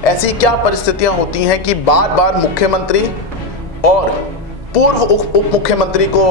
ऐसी क्या परिस्थितियां होती हैं कि बार बार मुख्यमंत्री और पूर्व उप मुख्यमंत्री को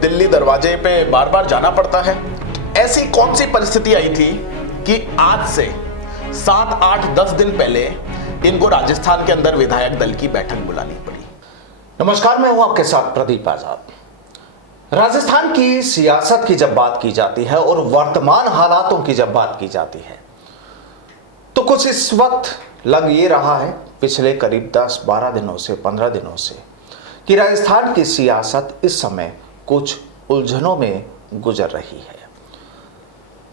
दिल्ली दरवाजे पे बार बार जाना पड़ता है? ऐसी कौन सी परिस्थिति आई थी कि आज से 7, 8, 10 दिन पहले इनको राजस्थान के अंदर विधायक दल की बैठक बुलानी पड़ी? नमस्कार, मैं हूं आपके साथ प्रदीप आजाद। राजस्थान की सियासत की जब बात की जाती है और वर्तमान हालातों की जब बात की जाती है तो कुछ इस वक्त लग ये रहा है पिछले करीब 10-12 दिनों से 15 दिनों से कि राजस्थान की सियासत इस समय कुछ उलझनों में गुजर रही है।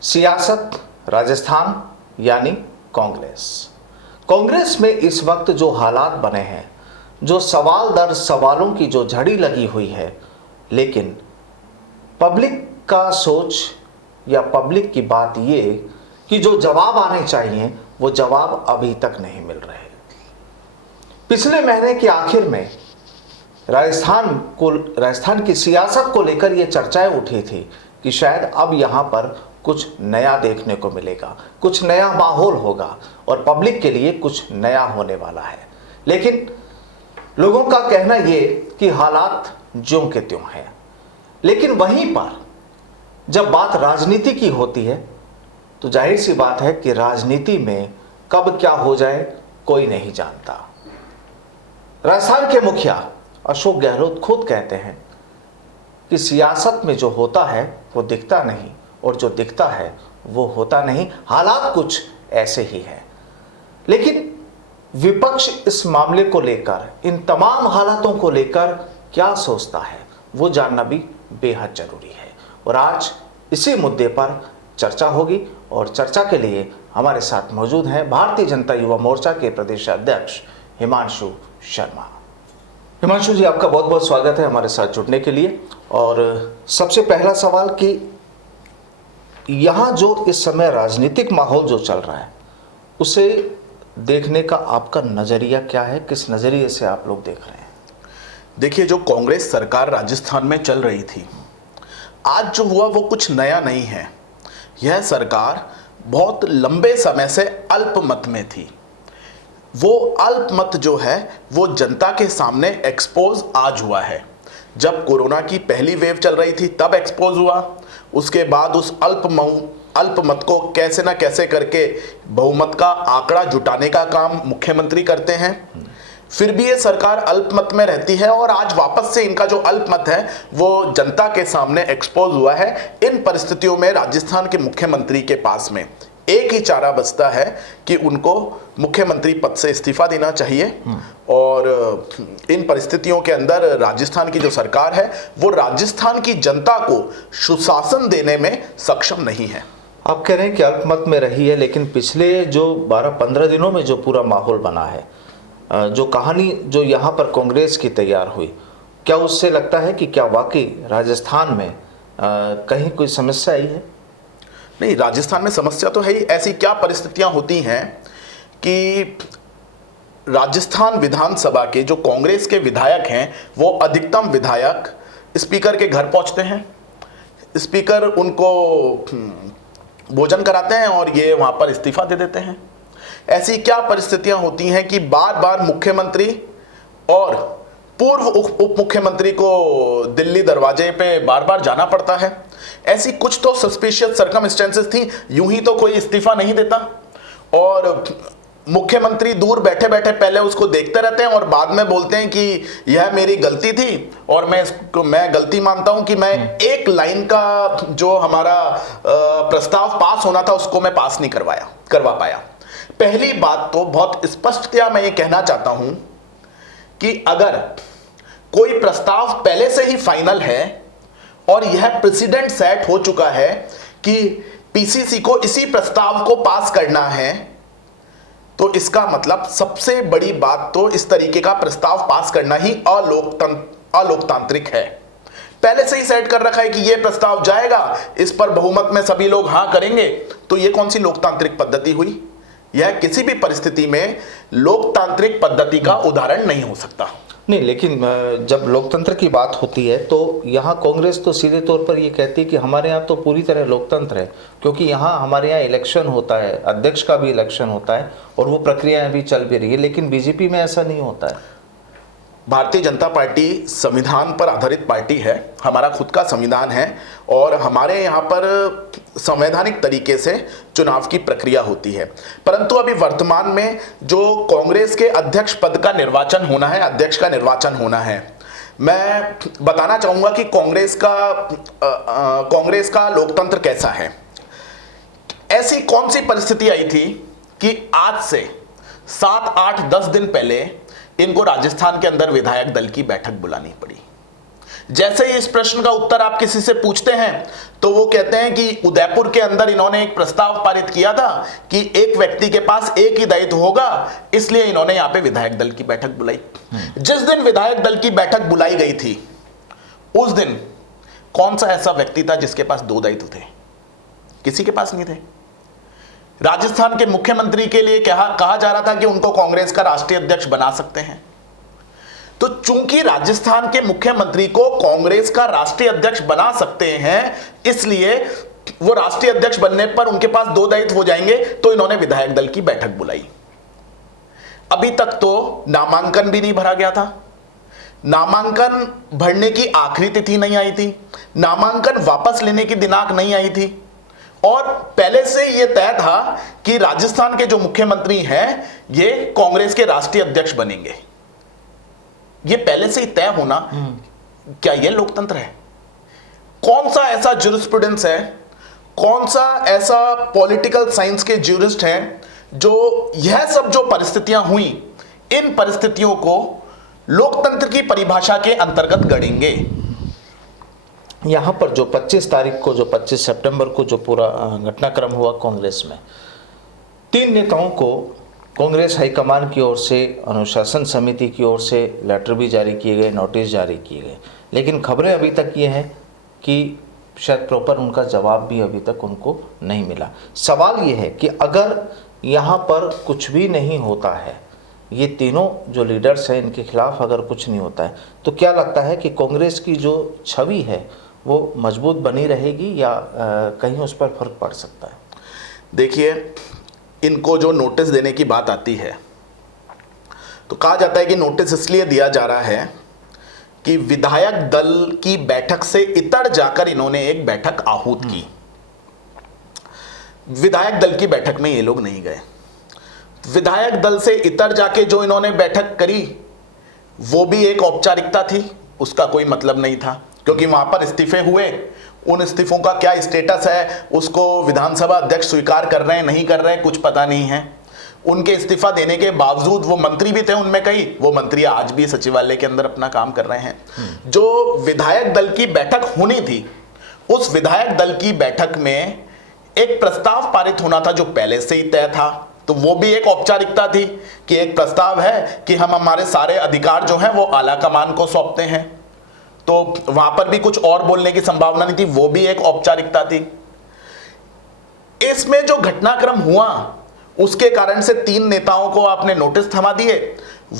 सियासत राजस्थान यानी कांग्रेस में इस वक्त जो हालात बने हैं, जो सवाल दर सवालों की जो झड़ी लगी हुई है, लेकिन पब्लिक का सोच या पब्लिक की बात ये कि जो जवाब आने चाहिए वो जवाब अभी तक नहीं मिल रहे। पिछले महीने के आखिर में राजस्थान की सियासत को लेकर ये चर्चाएं उठी थी कि शायद अब यहाँ पर कुछ नया देखने को मिलेगा, कुछ नया माहौल होगा और पब्लिक के लिए कुछ नया होने वाला है। लेकिन लोगों का कहना ये कि हालात ज्यों के त्यों हैं। लेकिन वहीं पर जब बात राजनीति की होती है तो जाहिर सी बात है कि राजनीति में कब क्या हो जाए कोई नहीं जानता। राजस्थान के मुखिया अशोक गहलोत खुद कहते हैं कि सियासत में जो होता है वो दिखता नहीं और जो दिखता है वो होता नहीं। हालात कुछ ऐसे ही हैं। लेकिन विपक्ष इस मामले को लेकर, इन तमाम हालातों को लेकर क्या सोचता है वो जानना भी बेहद जरूरी है। और आज इसी मुद्दे पर चर्चा होगी और चर्चा के लिए हमारे साथ मौजूद हैं भारतीय जनता युवा मोर्चा के प्रदेश अध्यक्ष हिमांशु शर्मा। हिमांशु जी, आपका बहुत बहुत स्वागत है हमारे साथ जुड़ने के लिए। और सबसे पहला सवाल कि यहाँ जो इस समय राजनीतिक माहौल जो चल रहा है उसे देखने का आपका नजरिया क्या है? किस नजरिए से आप लोग देख रहे हैं? देखिए, जो कांग्रेस सरकार राजस्थान में चल रही थी, आज जो हुआ वो कुछ नया नहीं है। यह सरकार बहुत लंबे समय से अल्पमत में थी। वो अल्पमत जो है वो जनता के सामने एक्सपोज आज हुआ है। जब कोरोना की पहली वेव चल रही थी तब एक्सपोज हुआ। उसके बाद उस अल्पमत को कैसे ना कैसे करके बहुमत का आंकड़ा जुटाने का काम मुख्यमंत्री करते हैं। फिर भी ये सरकार अल्पमत में रहती है और आज वापस से इनका जो अल्पमत है वो जनता के सामने एक्सपोज हुआ है। इन परिस्थितियों में राजस्थान के मुख्यमंत्री के पास में एक ही चारा बचता है कि उनको मुख्यमंत्री पद से इस्तीफा देना चाहिए। और इन परिस्थितियों के अंदर राजस्थान की जो सरकार है वो राजस्थान की जनता को सुशासन देने में सक्षम नहीं है। आप कह रहे हैं कि अल्पमत में रही है, लेकिन पिछले जो 12-15 दिनों में जो पूरा माहौल बना है, जो कहानी जो यहाँ पर कांग्रेस की तैयार हुई, क्या उससे लगता है कि क्या वाकई राजस्थान में कहीं कोई समस्या आई है? नहीं, राजस्थान में समस्या तो है ही। ऐसी क्या परिस्थितियां होती हैं कि राजस्थान विधानसभा के जो कांग्रेस के विधायक हैं वो अधिकतम विधायक स्पीकर के घर पहुंचते हैं। स्पीकर उनको भोजन कराते हैं और ये वहां पर इस्तीफा दे देते हैं। ऐसी क्या परिस्थितियां होती हैं कि बार बार मुख्यमंत्री और पूर्व उप मुख्यमंत्री को दिल्ली दरवाजे पे बार बार जाना पड़ता है? ऐसी कुछ तो सस्पिशियस सर्कमस्टेंसेस थी। यूं ही तो कोई इस्तीफा नहीं देता और मुख्यमंत्री दूर बैठे बैठे पहले उसको देखते रहते हैं और बाद में बोलते हैं कि यह मेरी गलती थी और मैं गलती मानता हूं कि मैं एक लाइन का जो हमारा प्रस्ताव पास होना था उसको मैं पास नहीं करवा पाया। पहली बात तो बहुत स्पष्टतया मैं ये कहना चाहता हूं कि अगर कोई प्रस्ताव पहले से ही फाइनल है और यह प्रेसिडेंट सेट हो चुका है कि पीसीसी को इसी प्रस्ताव को पास करना है, तो इसका मतलब सबसे बड़ी बात तो इस तरीके का प्रस्ताव पास करना ही अलोकतांत्रिक है। पहले से ही सेट कर रखा है कि यह प्रस्ताव जाएगा, इस पर बहुमत में सभी लोग हां करेंगे, तो यह कौन सी लोकतांत्रिक पद्धति हुई? यह किसी भी परिस्थिति में लोकतांत्रिक पद्धति का उदाहरण नहीं हो सकता। नहीं, लेकिन जब लोकतंत्र की बात होती है तो यहाँ कांग्रेस तो सीधे तौर पर ये कहती है कि हमारे यहाँ तो पूरी तरह लोकतंत्र है, क्योंकि यहाँ हमारे यहाँ इलेक्शन होता है, अध्यक्ष का भी इलेक्शन होता है और वो प्रक्रिया अभी चल भी रही है, लेकिन बीजेपी में ऐसा नहीं होता है। भारतीय जनता पार्टी संविधान पर आधारित पार्टी है, हमारा खुद का संविधान है और हमारे यहाँ पर संवैधानिक तरीके से चुनाव की प्रक्रिया होती है। परंतु अभी वर्तमान में जो कांग्रेस के अध्यक्ष पद का निर्वाचन होना है, अध्यक्ष का निर्वाचन होना है, मैं बताना चाहूँगा कि कांग्रेस का लोकतंत्र कैसा है। ऐसी कौन सी परिस्थिति आई थी कि आज से 7, 8, 10 दिन पहले इनको राजस्थान के अंदर विधायक दल की बैठक बुलानी पड़ी। जैसे ही इस प्रश्न का उत्तर आप किसी से पूछते हैं तो वो कहते हैं कि उदयपुर के अंदर इन्होंने एक प्रस्ताव पारित किया था कि एक व्यक्ति के पास एक ही दायित्व होगा, इसलिए इन्होंने यहां पे विधायक दल की बैठक बुलाई। जिस दिन विधायक दल की बैठक बुलाई गई थी उस दिन कौन सा ऐसा व्यक्ति था जिसके पास 2 दायित्व थे? किसी के पास नहीं थे। राजस्थान के मुख्यमंत्री के लिए कहा जा रहा था कि उनको कांग्रेस का राष्ट्रीय अध्यक्ष बना सकते हैं। तो चूंकि राजस्थान के मुख्यमंत्री को कांग्रेस का राष्ट्रीय अध्यक्ष बना सकते हैं, इसलिए वो राष्ट्रीय अध्यक्ष बनने पर उनके पास 2 दायित्व हो जाएंगे, तो इन्होंने विधायक दल की बैठक बुलाई। अभी तक तो नामांकन भी नहीं भरा गया था, नामांकन भरने की आखिरी तिथि नहीं आई थी, नामांकन वापस लेने की दिनांक नहीं आई थी और पहले से यह तय था कि राजस्थान के जो मुख्यमंत्री हैं ये कांग्रेस के राष्ट्रीय अध्यक्ष बनेंगे। ये पहले से ही तय होना, क्या यह लोकतंत्र है? कौन सा ऐसा ज्यूरिस्प्रूडेंस है, कौन सा ऐसा पॉलिटिकल साइंस के ज्यूरिस्ट हैं जो यह सब जो परिस्थितियां हुई, इन परिस्थितियों को लोकतंत्र की परिभाषा के अंतर्गत गढ़ेंगे? यहाँ पर जो 25 तारीख को, जो 25 सितंबर को जो पूरा घटनाक्रम हुआ कांग्रेस में, 3 नेताओं को कांग्रेस हाईकमान की ओर से, अनुशासन समिति की ओर से लेटर भी जारी किए गए, नोटिस जारी किए गए, लेकिन खबरें अभी तक ये हैं कि शायद प्रॉपर उनका जवाब भी अभी तक उनको नहीं मिला। सवाल ये है कि अगर यहाँ पर कुछ भी नहीं होता है, ये तीनों जो लीडर्स हैं इनके खिलाफ अगर कुछ नहीं होता है, तो क्या लगता है कि कांग्रेस की जो छवि है वो मजबूत बनी रहेगी या कहीं उस पर फर्क पड़ सकता है? देखिए, इनको जो नोटिस देने की बात आती है तो कहा जाता है कि नोटिस इसलिए दिया जा रहा है कि विधायक दल की बैठक से इतर जाकर इन्होंने एक बैठक आहूत की। विधायक दल की बैठक में ये लोग नहीं गए, विधायक दल से इतर जाके जो इन्होंने बैठक करी वो भी एक औपचारिकता थी, उसका कोई मतलब नहीं था, क्योंकि वहां पर इस्तीफे हुए, उन इस्तीफों का क्या स्टेटस है उसको विधानसभा अध्यक्ष स्वीकार कर रहे हैं नहीं कर रहे हैं कुछ पता नहीं है। उनके इस्तीफा देने के बावजूद वो मंत्री भी थे, उनमें कई वो मंत्री आज भी सचिवालय के अंदर अपना काम कर रहे हैं। जो विधायक दल की बैठक होनी थी, उस विधायक दल की बैठक में एक प्रस्ताव पारित होना था जो पहले से ही तय था, तो वो भी एक औपचारिकता थी कि एक प्रस्ताव है कि हम हमारे सारे अधिकार जो हैं वो आला कमान को सौंपते हैं, तो वहां पर भी कुछ और बोलने की संभावना नहीं थी, वो भी एक औपचारिकता थी। इसमें जो घटनाक्रम हुआ उसके कारण से 3 नेताओं को आपने नोटिस थमा दिए,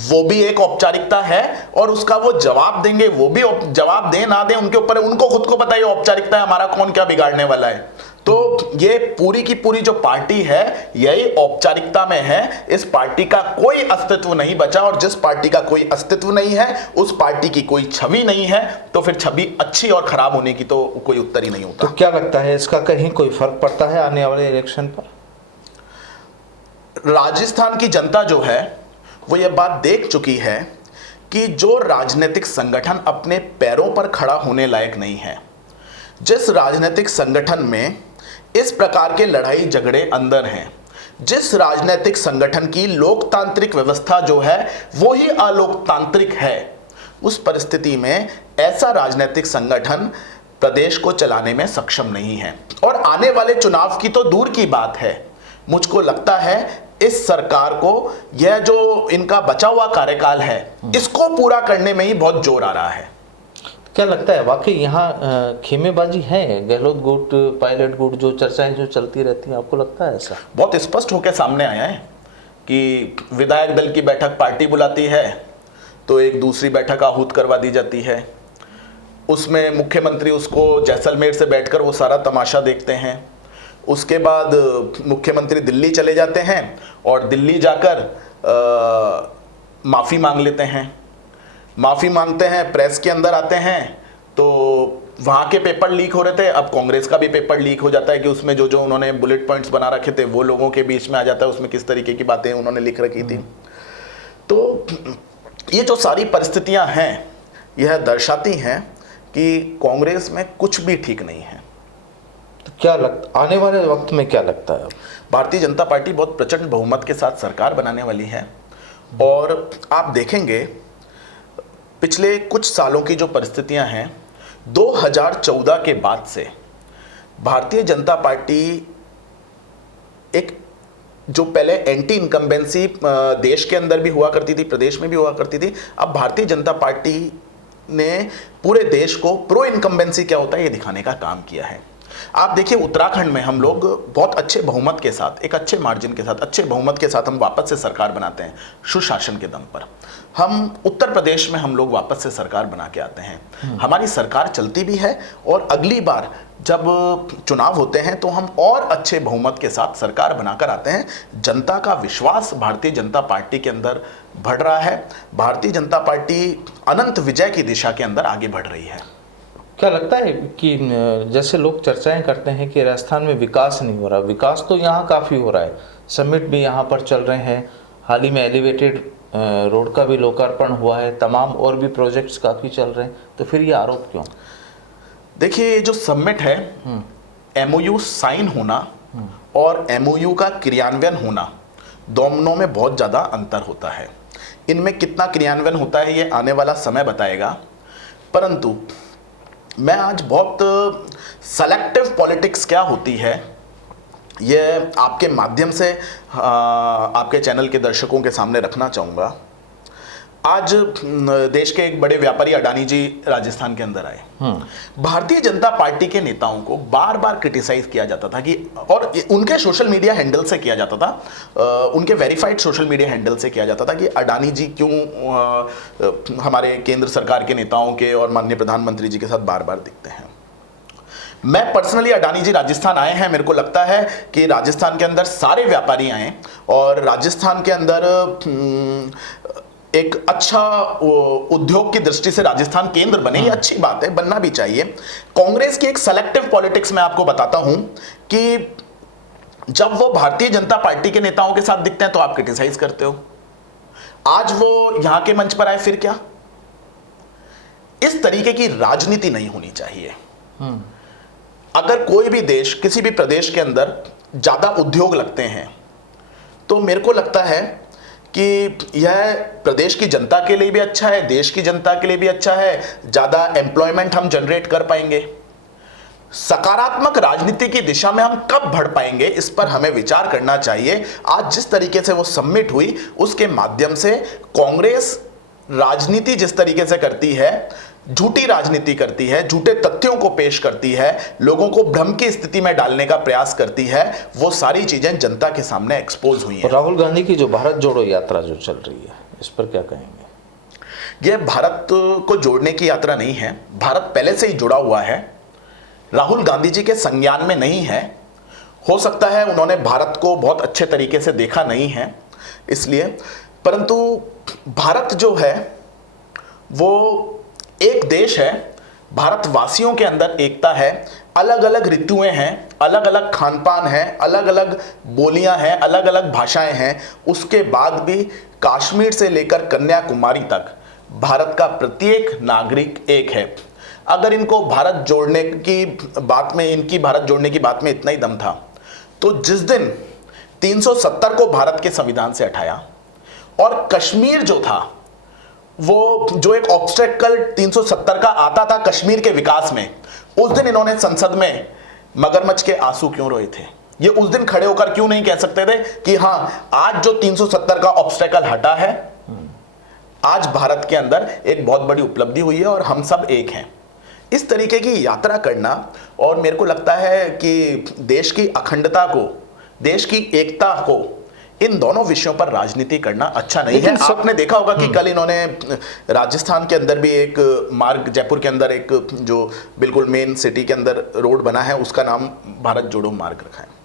वो भी एक औपचारिकता है और उसका वो जवाब देंगे, वो भी जवाब दें ना दें उनके ऊपर है, उनको खुद को पता है औपचारिकता है, हमारा कौन क्या बिगाड़ने वाला है। तो ये पूरी की पूरी जो पार्टी है यही औपचारिकता में है, इस पार्टी का कोई अस्तित्व नहीं बचा और जिस पार्टी का कोई अस्तित्व नहीं है उस पार्टी की कोई छवि नहीं है, तो फिर छवि अच्छी और खराब होने की तो कोई उत्तर ही नहीं होता। तो क्या लगता है इसका कहीं कोई फर्क पड़ता है आने वाले इलेक्शन पर? राजस्थान की जनता जो है वो ये बात देख चुकी है कि जो राजनीतिक संगठन अपने पैरों पर खड़ा होने लायक नहीं है, जिस राजनीतिक संगठन में इस प्रकार के लड़ाई झगड़े अंदर हैं, जिस राजनीतिक संगठन की लोकतांत्रिक व्यवस्था जो है वो ही अलोकतांत्रिक है, उस परिस्थिति में ऐसा राजनीतिक संगठन प्रदेश को चलाने में सक्षम नहीं है। और आने वाले चुनाव की तो दूर की बात है, मुझको लगता है इस सरकार को यह जो इनका बचा हुआ कार्यकाल है इसको पूरा करने में ही बहुत जोर आ रहा है। क्या लगता है वाकई यहाँ खेमेबाजी है, गहलोत गुट, पायलट गुट, जो चर्चाएं जो चलती रहती हैं, आपको लगता है ऐसा? बहुत स्पष्ट होकर सामने आया है कि विधायक दल की बैठक पार्टी बुलाती है तो एक दूसरी बैठक आहूत करवा दी जाती है। उसमें मुख्यमंत्री उसको जैसलमेर से बैठकर वो सारा तमाशा देखते हैं। उसके बाद मुख्यमंत्री दिल्ली चले जाते हैं और दिल्ली जाकर माफ़ी मांग लेते हैं। माफ़ी मांगते हैं, प्रेस के अंदर आते हैं तो वहाँ के पेपर लीक हो रहे थे। अब कांग्रेस का भी पेपर लीक हो जाता है कि उसमें जो जो उन्होंने बुलेट पॉइंट्स बना रखे थे वो लोगों के बीच में आ जाता है, उसमें किस तरीके की बातें उन्होंने लिख रखी थी। तो ये जो सारी परिस्थितियां हैं यह दर्शाती हैं कि कांग्रेस में कुछ भी ठीक नहीं है। तो क्या लगता आने वाले वक्त में क्या लगता है? भारतीय जनता पार्टी बहुत प्रचंड बहुमत के साथ सरकार बनाने वाली है और आप देखेंगे पिछले कुछ सालों की जो परिस्थितियां हैं, 2014 के बाद से भारतीय जनता पार्टी एक जो पहले एंटी इनकम्बेंसी देश के अंदर भी हुआ करती थी, प्रदेश में भी हुआ करती थी, अब भारतीय जनता पार्टी ने पूरे देश को प्रो इनकम्बेंसी क्या होता है ये दिखाने का काम किया है। आप देखिए उत्तराखंड में हम लोग बहुत अच्छे बहुमत के साथ, एक अच्छे मार्जिन के साथ, अच्छे बहुमत के साथ हम वापस से सरकार बनाते हैं सुशासन के दम पर। हम उत्तर प्रदेश में हम लोग वापस से सरकार बना के आते हैं, हमारी सरकार चलती भी है और अगली बार जब चुनाव होते हैं तो हम और अच्छे बहुमत के साथ सरकार बनाकर आते हैं। जनता का विश्वास भारतीय जनता पार्टी के अंदर बढ़ रहा है। भारतीय जनता पार्टी अनंत विजय की दिशा के अंदर आगे बढ़ रही है। क्या लगता है कि जैसे लोग चर्चाएं करते हैं कि राजस्थान में विकास नहीं हो रहा, विकास तो यहाँ काफ़ी हो रहा है, समिट भी यहाँ पर चल रहे हैं, हाल ही में एलिवेटेड रोड का भी लोकार्पण हुआ है, तमाम और भी प्रोजेक्ट्स काफ़ी चल रहे हैं, तो फिर ये आरोप क्यों? देखिए जो समिट है, एमओयू साइन होना और एमओयू का क्रियान्वयन होना दोनों में बहुत ज़्यादा अंतर होता है। इनमें कितना क्रियान्वयन होता है ये आने वाला समय बताएगा, परंतु मैं आज बहुत सेलेक्टिव पॉलिटिक्स क्या होती है ये आपके माध्यम से आपके चैनल के दर्शकों के सामने रखना चाहूँगा। आज देश के एक बड़े व्यापारी अडानी जी राजस्थान के अंदर आए। भारतीय जनता पार्टी के नेताओं को बार बार क्रिटिसाइज किया जाता था कि, और उनके सोशल मीडिया हैंडल से किया जाता था, उनके वेरीफाइड सोशल मीडिया हैंडल से किया जाता था कि अडानी जी क्यों हमारे केंद्र सरकार के नेताओं के और माननीय प्रधानमंत्री जी के साथ बार बार दिखते हैं। मैं पर्सनली अडानी जी राजस्थान आए हैं, मेरे को लगता है कि राजस्थान के अंदर सारे व्यापारी आए और राजस्थान के अंदर एक अच्छा उद्योग की दृष्टि से राजस्थान केंद्र बने, ये अच्छी बात है, बनना भी चाहिए। कांग्रेस की एक सेलेक्टिव पॉलिटिक्स में आपको बताता हूं कि जब वो भारतीय जनता पार्टी के नेताओं के साथ दिखते हैं तो आप क्रिटिसाइज करते हो, आज वो यहां के मंच पर आए फिर क्या? इस तरीके की राजनीति नहीं होनी चाहिए। अगर कोई भी देश, किसी भी प्रदेश के अंदर ज्यादा उद्योग लगते हैं तो मेरे को लगता है कि यह प्रदेश की जनता के लिए भी अच्छा है, देश की जनता के लिए भी अच्छा है, ज़्यादा एम्प्लॉयमेंट हम जनरेट कर पाएंगे। सकारात्मक राजनीति की दिशा में हम कब बढ़ पाएंगे इस पर हमें विचार करना चाहिए। आज जिस तरीके से वो समिट हुई उसके माध्यम से कांग्रेस राजनीति जिस तरीके से करती है, झूठी राजनीति करती है, झूठे तथ्यों को पेश करती है, लोगों को भ्रम की स्थिति में डालने का प्रयास करती है, वो सारी चीजें जनता के सामने एक्सपोज हुई हैं। राहुल गांधी की जो भारत जोड़ो यात्रा जो चल रही है, इस पर क्या कहेंगे? यह भारत को जोड़ने की यात्रा नहीं है, भारत पहले से ही जुड़ा हुआ है, राहुल गांधी जी के संज्ञान में नहीं है। हो सकता है उन्होंने भारत को बहुत अच्छे तरीके से देखा नहीं है इसलिए, परंतु भारत जो है वो एक देश है, भारतवासियों के अंदर एकता है, अलग अलग ऋतुएं हैं, अलग अलग खान पान है, अलग अलग बोलियां हैं, अलग अलग भाषाएं हैं, उसके बाद भी कश्मीर से लेकर कन्याकुमारी तक भारत का प्रत्येक नागरिक एक है। अगर इनको भारत जोड़ने की बात में, इनकी भारत जोड़ने की बात में इतना ही दम था तो जिस दिन 370 को भारत के संविधान से हटाया और कश्मीर जो था वो जो एक ऑब्स्टेकल 370 का आता था कश्मीर के विकास में, उस दिन इन्होंने संसद में मगरमच्छ के आंसू क्यों रोए थे? ये उस दिन खड़े होकर क्यों नहीं कह सकते थे कि हाँ आज जो 370 का ऑब्स्टेकल हटा है, आज भारत के अंदर एक बहुत बड़ी उपलब्धि हुई है और हम सब एक हैं। इस तरीके की यात्रा करना, और मेरे को लगता है कि देश की अखंडता को, देश की एकता को इन दोनों विषयों पर राजनीति करना अच्छा नहीं है। लेकिन आपने देखा होगा कि कल इन्होंने राजस्थान के अंदर भी एक मार्ग, जयपुर के अंदर एक जो बिल्कुल मेन सिटी के अंदर रोड बना है, उसका नाम भारत जोड़ो मार्ग रखा है।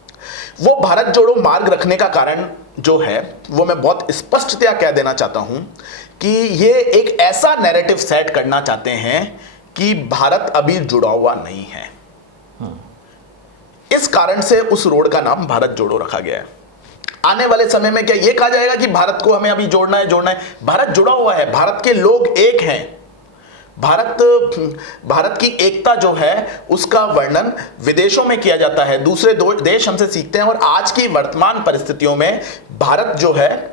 वो भारत जोड़ो मार्ग रखने का कारण जो है वो मैं बहुत स्पष्टतया कह देना चाहता हूं कि ये एक ऐसा नैरेटिव सेट करना चाहते हैं कि भारत अभी जुड़ा हुआ नहीं है। इस कारण से उस रोड का नाम भारत जोड़ो रखा गया है। आने वाले समय में क्या ये कहा जाएगा कि भारत को हमें अभी जोड़ना है? भारत जुड़ा हुआ है, भारत के लोग एक हैं। भारत की एकता जो है उसका वर्णन विदेशों में किया जाता है, दूसरे देश हमसे सीखते हैं। और आज की वर्तमान परिस्थितियों में भारत जो है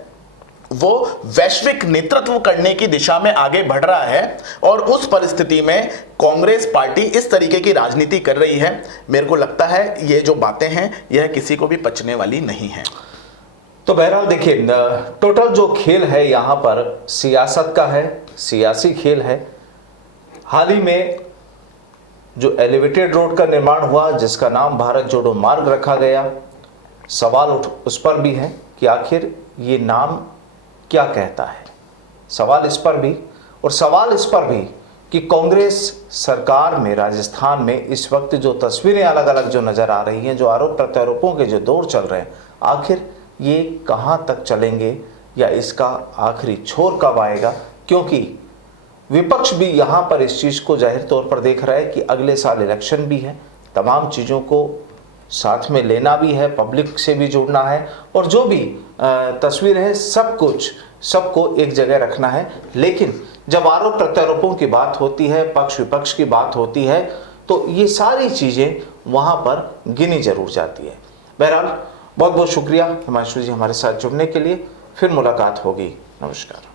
वो वैश्विक नेतृत्व करने की दिशा में आगे बढ़ रहा है, और उस परिस्थिति में कांग्रेस पार्टी इस तरीके की राजनीति कर रही है। मेरे को लगता है ये जो बातें हैं यह किसी को भी पचने वाली नहीं है। तो बहरहाल देखिए, टोटल जो खेल है यहाँ पर सियासत का है, सियासी खेल है। हाल ही में जो एलिवेटेड रोड का निर्माण हुआ जिसका नाम भारत जोड़ो मार्ग रखा गया, सवाल उस पर भी है कि आखिर ये नाम क्या कहता है। सवाल इस पर भी, और सवाल इस पर भी कि कांग्रेस सरकार में राजस्थान में इस वक्त जो तस्वीरें अलग अलग जो नज़र आ रही हैं, जो आरोप प्रत्यारोपों के जो दौर चल रहे हैं, आखिर ये कहाँ तक चलेंगे या इसका आखिरी छोर कब आएगा? क्योंकि विपक्ष भी यहाँ पर इस चीज़ को जाहिर तौर पर देख रहा है कि अगले साल इलेक्शन भी है, तमाम चीज़ों को साथ में लेना भी है, पब्लिक से भी जुड़ना है, और जो भी तस्वीर है सबको एक जगह रखना है। लेकिन जब आरोप प्रत्यारोपों की बात होती है, पक्ष विपक्ष की बात होती है, तो ये सारी चीज़ें वहाँ पर गिनी जरूर जाती है। बहरहाल बहुत बहुत शुक्रिया हिमांशु जी हमारे साथ जुड़ने के लिए। फिर मुलाकात होगी। नमस्कार।